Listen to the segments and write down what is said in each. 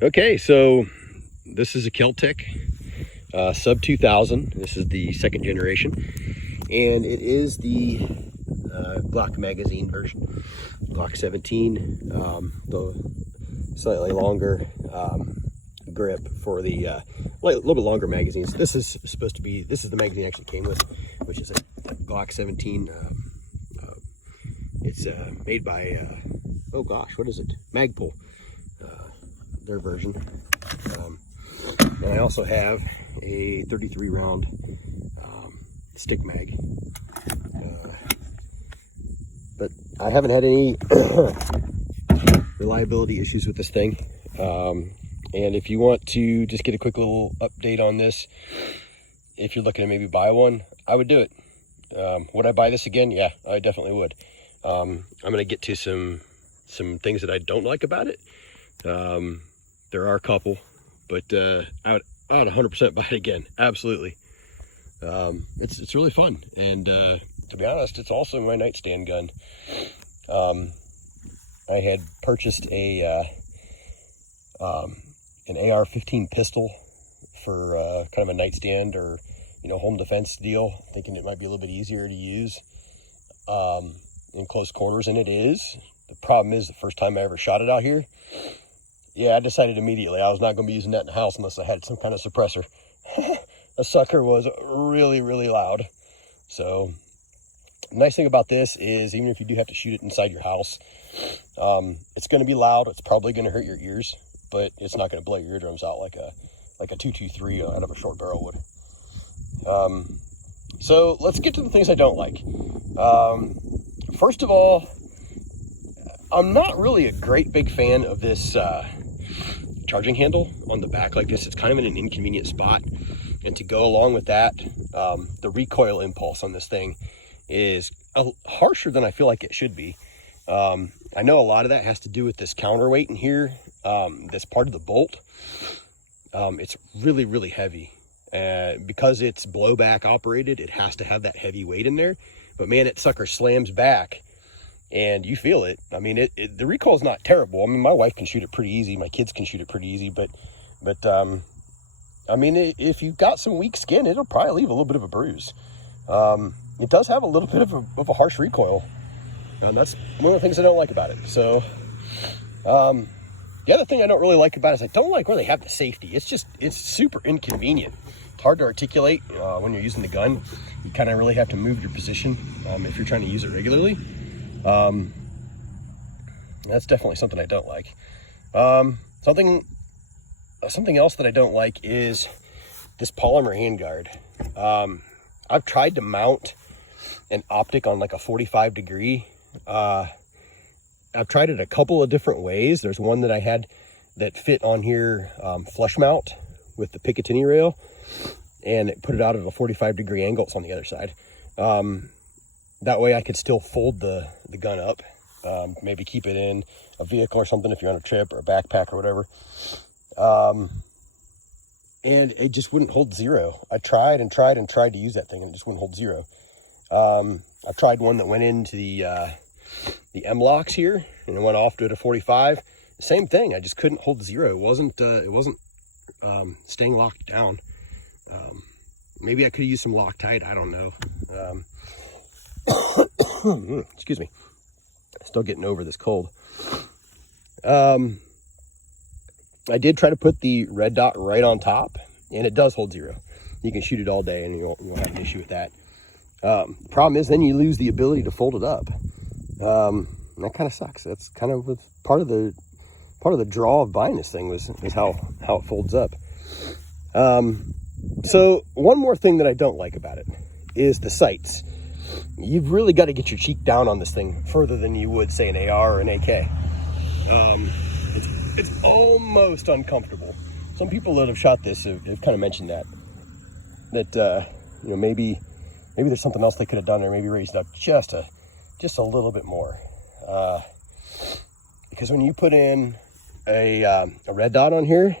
Okay, so this is a Kel-Tec Sub-2000. This is the second generation, and it is the Glock magazine version. Glock 17, the slightly longer grip for the a little bit longer magazines. This is supposed to be, this is the magazine it actually came with, which is a Glock 17. It's made by, oh gosh, what is it? Magpul. Their version. And I also have a 33 round stick mag, but I haven't had any reliability issues with this thing. And if you want to just get a quick little update on this, if you're looking to maybe buy one, I would do it. Would I buy this again? Yeah, I definitely would. I'm going to get to some things that I don't like about it. There are a couple, but I would 100% buy it again. Absolutely. It's really fun, and to be honest, it's also my nightstand gun. I had purchased an AR-15 pistol for kind of a nightstand or home defense deal, thinking it might be a little bit easier to use in close quarters, and it is. The problem is, the first time I ever shot it out here, yeah, I decided immediately I was not going to be using that in the house unless I had some kind of suppressor. The sucker was really, really loud. So, the nice thing about this is, even if you do have to shoot it inside your house, it's going to be loud. It's probably going to hurt your ears, but it's not going to blow your eardrums out like a 223 out of a short barrel would. So let's get to the things I don't like. First of all, I'm not really a great big fan of this charging handle on the back like this. It's kind of in an inconvenient spot, and to go along with that, the recoil impulse on this thing is harsher than I feel like it should be. I know a lot of that has to do with this counterweight in here, this part of the bolt. It's really, really heavy. Because it's blowback operated, it has to have that heavy weight in there. But man, it sucker slams back, and you feel it. I mean, the recoil is not terrible. I mean, my wife can shoot it pretty easy. My kids can shoot it pretty easy. But I mean, if you've got some weak skin, it'll probably leave a little bit of a bruise. It does have a little bit of a harsh recoil. And that's one of the things I don't like about it. So, the other thing I don't really like about it is I don't like where they have the safety. It's super inconvenient. It's hard to articulate when you're using the gun. You kind of really have to move your position if you're trying to use it regularly. That's definitely something I don't like. Something else that I don't like is this polymer handguard. I've tried to mount an optic on like a 45 degree. I've tried it a couple of different ways. There's one that I had that fit on here flush mount with the Picatinny rail, and it put it out at a 45 degree angle. It's on the other side. That way I could still fold the gun up, maybe keep it in a vehicle or something if you're on a trip or a backpack or whatever. And it just wouldn't hold zero. I tried and tried and tried to use that thing, and it just wouldn't hold zero. I tried one that went into the M locks here, and it went off to it at 45. Same thing. I just couldn't hold zero. It wasn't staying locked down. Maybe I could have used some Loctite. I don't know. Excuse me. Still getting over this cold. I did try to put the red dot right on top, and it does hold zero. You can shoot it all day, and you won't have an issue with that. The problem is then you lose the ability to fold it up. And that kind of sucks. That's kind of part of the draw of buying this thing was how it folds up. So one more thing that I don't like about it is the sights. You've really got to get your cheek down on this thing further than you would say an AR or an AK. It's almost uncomfortable. Some people that have shot this have kind of mentioned that maybe there's something else they could have done, or maybe raised it up just a little bit more. Because when you put in a red dot on here,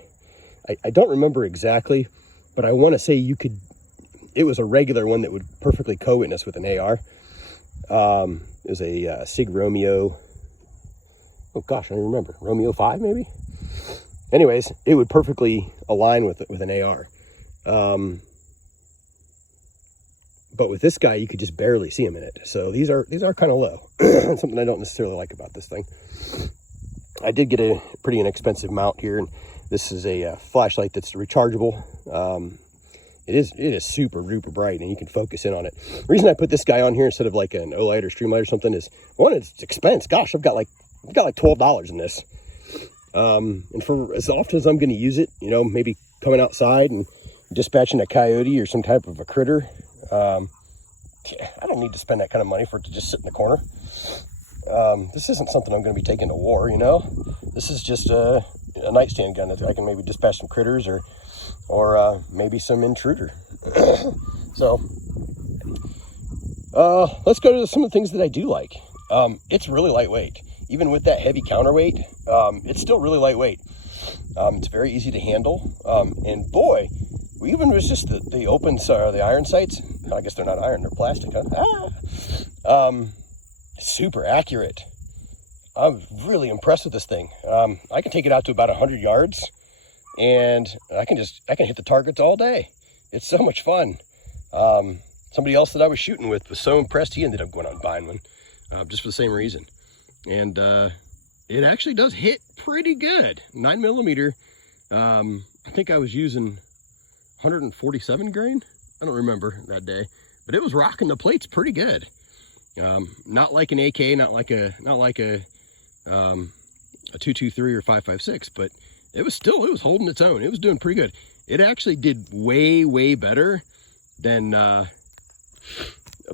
I don't remember exactly, but I want to say it was a regular one that would perfectly co-witness with an AR. It was a Sig Romeo. Oh gosh, I don't remember. Romeo 5 maybe? anyways, it would perfectly align with an AR. But with this guy, you could just barely see him in it. So these are kind of low. Something I don't necessarily like about this thing. I did get a pretty inexpensive mount here, and this is a flashlight that's rechargeable. It is super duper bright, and you can focus in on it. The reason I put this guy on here instead of like an Olight or Streamlight or something is, one, it's expense. Gosh, I've got like $12 in this. And for as often as I'm going to use it, you know, maybe coming outside and dispatching a coyote or some type of a critter, I don't need to spend that kind of money for it to just sit in the corner. This isn't something I'm going to be taking to war, you know. This is just a nightstand gun that I can maybe dispatch some critters or maybe some intruder. So let's go to some of the things that I do like. It's really lightweight. Even with that heavy counterweight, it's still really lightweight. It's very easy to handle. And boy, even with just the opens, the iron sights, I guess they're not iron, they're plastic, huh? Super accurate. I'm really impressed with this thing. I can take it out to about 100 yards, and I can hit the targets all day. It's so much fun. Somebody else that I was shooting with was so impressed, he ended up going out and buying one, just for the same reason. And it actually does hit pretty good. 9mm. I think I was using 147 grain. I don't remember that day, but it was rocking the plates pretty good. Not like an AK, not like a 223 or 5.56, but it was holding its own. It was doing pretty good. It actually did way better than a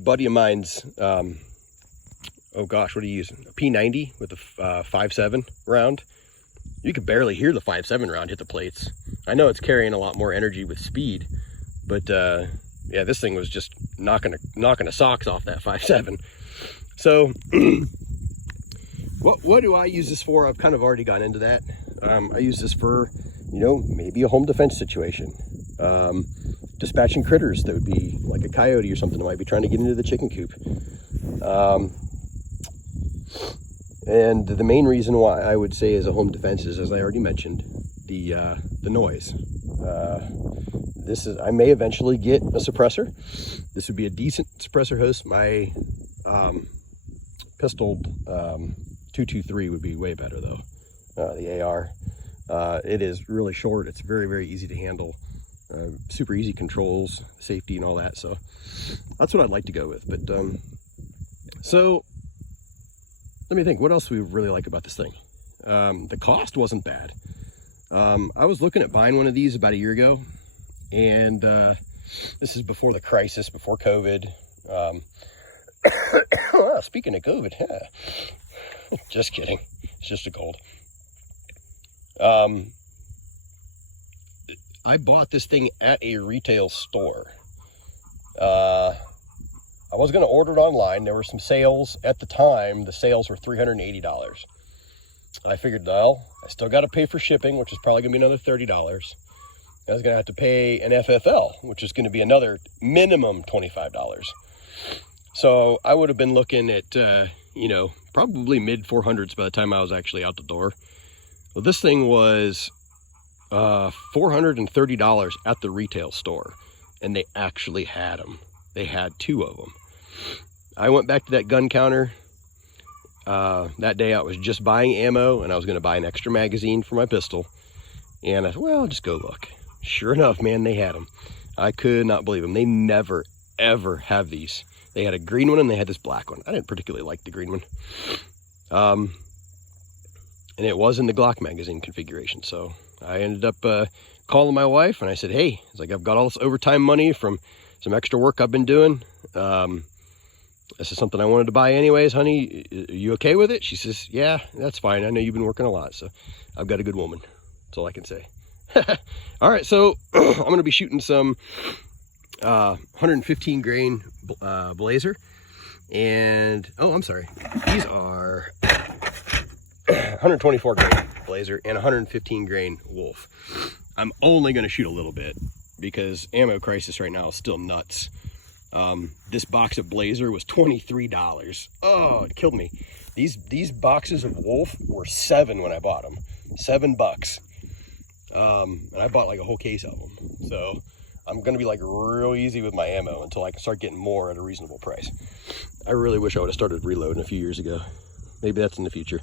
buddy of mine's. Oh gosh, what are you using? A P90 with a 5.7 round. You could barely hear the 5.7 round hit the plates. I know it's carrying a lot more energy with speed, but yeah, this thing was just knocking the socks off that 5.7. So what do I use this for? I've kind of already gone into that. I use this for, you know, maybe a home defense situation. Dispatching critters that would be like a coyote or something that might be trying to get into the chicken coop. And the main reason why I would say as a home defense is, as I already mentioned, the noise. I may eventually get a suppressor. This would be a decent suppressor host. My pistol 223 would be way better though. The AR, it is really short. It's very easy to handle. Super easy controls, safety and all that. So that's what I'd like to go with. But so let me think, what else we really like about this thing? The cost wasn't bad. I was looking at buying one of these about a year ago, and this is before the crisis, before COVID. Well, speaking of COVID, just kidding. It's just a cold. I bought this thing at a retail store. I was going to order it online. There were some sales at the time. The sales were $380. I figured, well, I still got to pay for shipping, which is probably going to be another $30. I was going to have to pay an FFL, which is going to be another minimum $25. So I would have been looking at, you know, probably mid 400s by the time I was actually out the door. Well, this thing was $430 at the retail store, and they actually had them. They had 2 of them. I went back to that gun counter. That day I was just buying ammo, and I was going to buy an extra magazine for my pistol. And I said, well, I'll just go look. Sure enough, man, they had them. I could not believe them. They never, ever have these. They had a green one and they had this black one. I didn't particularly like the green one. And it was in the Glock magazine configuration. So I ended up calling my wife, and I said, hey, it's like, I've got all this overtime money from some extra work I've been doing. This is something I wanted to buy anyways, honey. Are you okay with it? She says, yeah, that's fine. I know you've been working a lot, so I've got a good woman. That's all I can say. All right, so I'm going to be shooting some 115 grain Blazer. And, oh, I'm sorry. These are 124 grain Blazer and 115 grain Wolf. I'm only going to shoot a little bit because ammo crisis right now is still nuts. This box of Blazer was $23. Oh, it killed me. These boxes of Wolf were $7 when I bought them. $7. And I bought like a whole case of them. So I'm gonna be like real easy with my ammo until I can start getting more at a reasonable price. I really wish I would have started reloading a few years ago. Maybe that's in the future.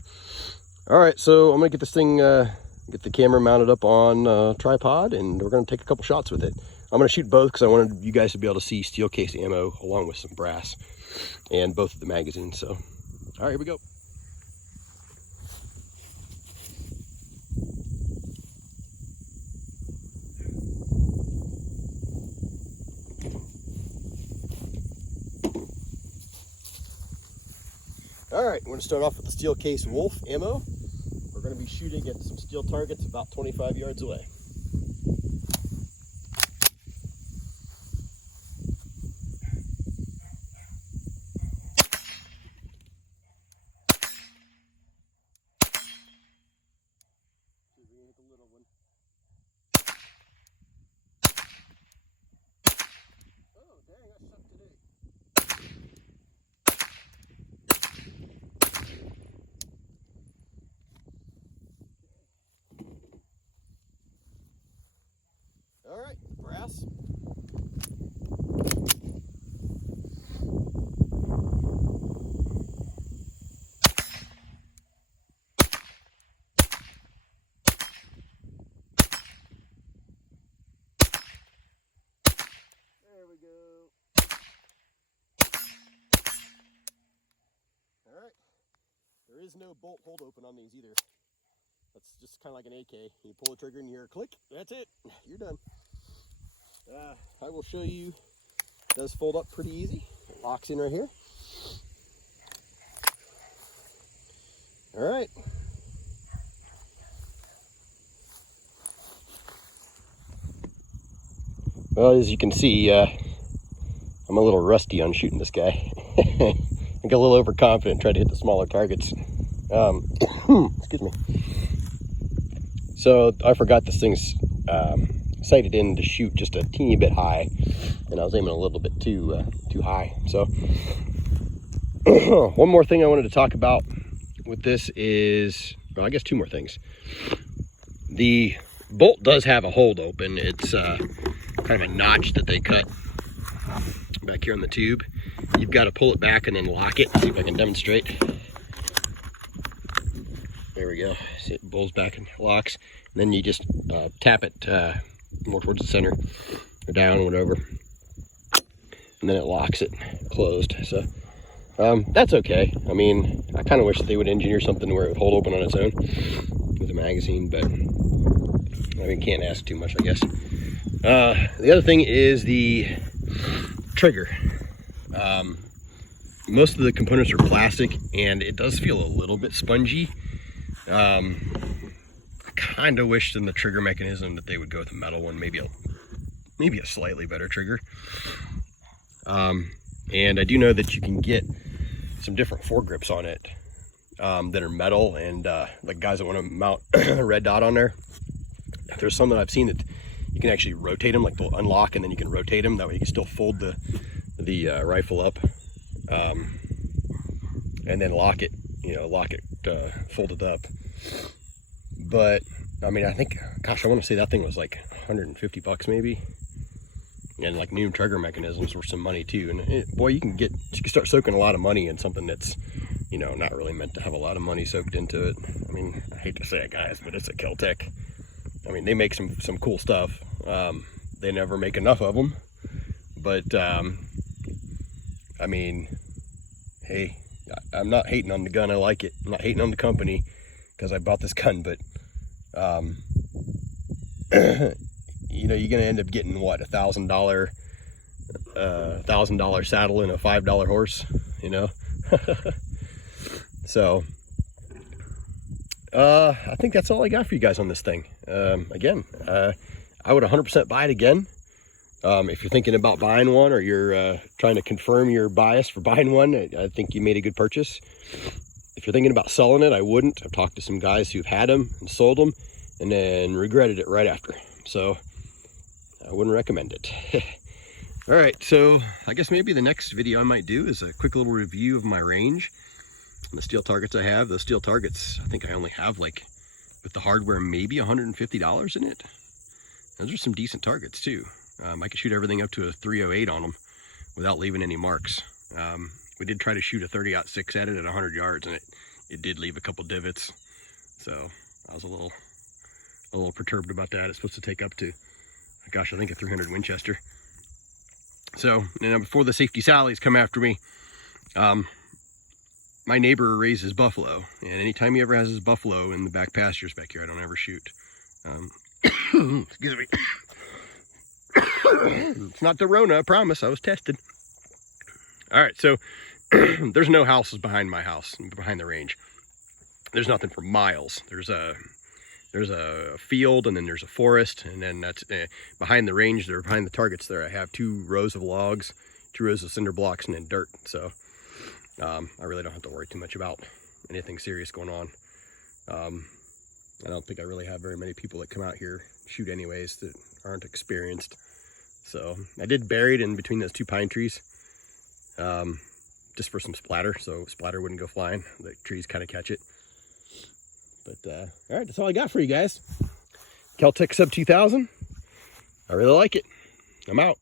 All right, so I'm gonna get this thing, get the camera mounted up on a tripod, and we're gonna take a couple shots with it. I'm gonna shoot both because I wanted you guys to be able to see steel case ammo along with some brass and both of the magazines. So, all right, here we go. All right, we're gonna start off with the steel case Wolf ammo. We're gonna be shooting at some steel targets about 25 yards away. Oh, dang, I sucked today. All right, brass. There we go. All right. There is no bolt hold open on these either. That's just kind of like an AK. You pull the trigger and you hear a click. That's it. You're done. I will show you. It does fold up pretty easy. It locks in right here. All right. Well, as you can see, I'm a little rusty on shooting this guy. I got a little overconfident, tried to hit the smaller targets. Excuse me. So I forgot this thing's sighted in to shoot just a teeny bit high, and I was aiming a little bit too high. So one more thing I wanted to talk about with this is, well, I guess two more things. The bolt does have a hold open. It's kind of a notch that they cut back here on the tube. You've got to pull it back and then lock it. See if I can demonstrate. There we go. See, it pulls back and locks. And then you just tap it more towards the center or down, whatever. And then it locks it closed. So that's okay. I mean, I kind of wish that they would engineer something where it would hold open on its own with a magazine, but I mean, can't ask too much, I guess. The other thing is the trigger. Most of the components are plastic, and it does feel a little bit spongy. I kind of wish in the trigger mechanism that they would go with a metal one, maybe a slightly better trigger. And I do know that you can get some different foregrips on it that are metal, and like guys that want to mount a red dot on there, there's some that I've seen that you can actually rotate them, like they'll unlock and then you can rotate them. That way you can still fold the rifle up and then lock it, fold it up. But I mean, I think, gosh, I want to say that thing was like 150 bucks maybe. And like new trigger mechanisms were some money too. And boy, you can start soaking a lot of money in something that's, not really meant to have a lot of money soaked into it. I mean, I hate to say it, guys, but it's a Kel-Tec. I mean, they make some cool stuff. They never make enough of them, but I mean, hey, I'm not hating on the gun. I like it. I'm not hating on the company because I bought this gun, but you're gonna end up getting what, $1,000 saddle and a $5 horse, So I think that's all I got for you guys on this thing. Again, I would 100% buy it again. If you're thinking about buying one, or you're trying to confirm your bias for buying one, I think you made a good purchase. If you're thinking about selling it, I wouldn't. I've talked to some guys who've had them and sold them and then regretted it right after. So I wouldn't recommend it. All right, so I guess maybe the next video I might do is a quick little review of my range and the steel targets I have. Those steel targets, I think I only have like with the hardware, maybe $150 in it. Those are some decent targets too. I could shoot everything up to a 308 on them without leaving any marks. We did try to shoot a 30-06 at it at 100 yards, and it did leave a couple divots. So I was a little perturbed about that. It's supposed to take up to, gosh, I think a 300 Winchester. So, before the Safety Sallies come after me, my neighbor raises buffalo, and anytime he ever has his buffalo in the back pastures back here, I don't ever shoot. Excuse me. It's not the Rona, I promise. I was tested. All right, so there's no houses behind my house, behind the range. There's nothing for miles. There's a field, and then there's a forest, and then that's behind the range there, behind the targets there. I have 2 rows of logs, 2 rows of cinder blocks, and then dirt. So I really don't have to worry too much about anything serious going on. I don't think I really have very many people that come out here shoot anyways that aren't experienced. So I did bury it in between those 2 pine trees, just for some splatter, so splatter wouldn't go flying. The trees kind of catch it. But all right, that's all I got for you guys. Kel-Tec Sub-2000. I really like it. I'm out.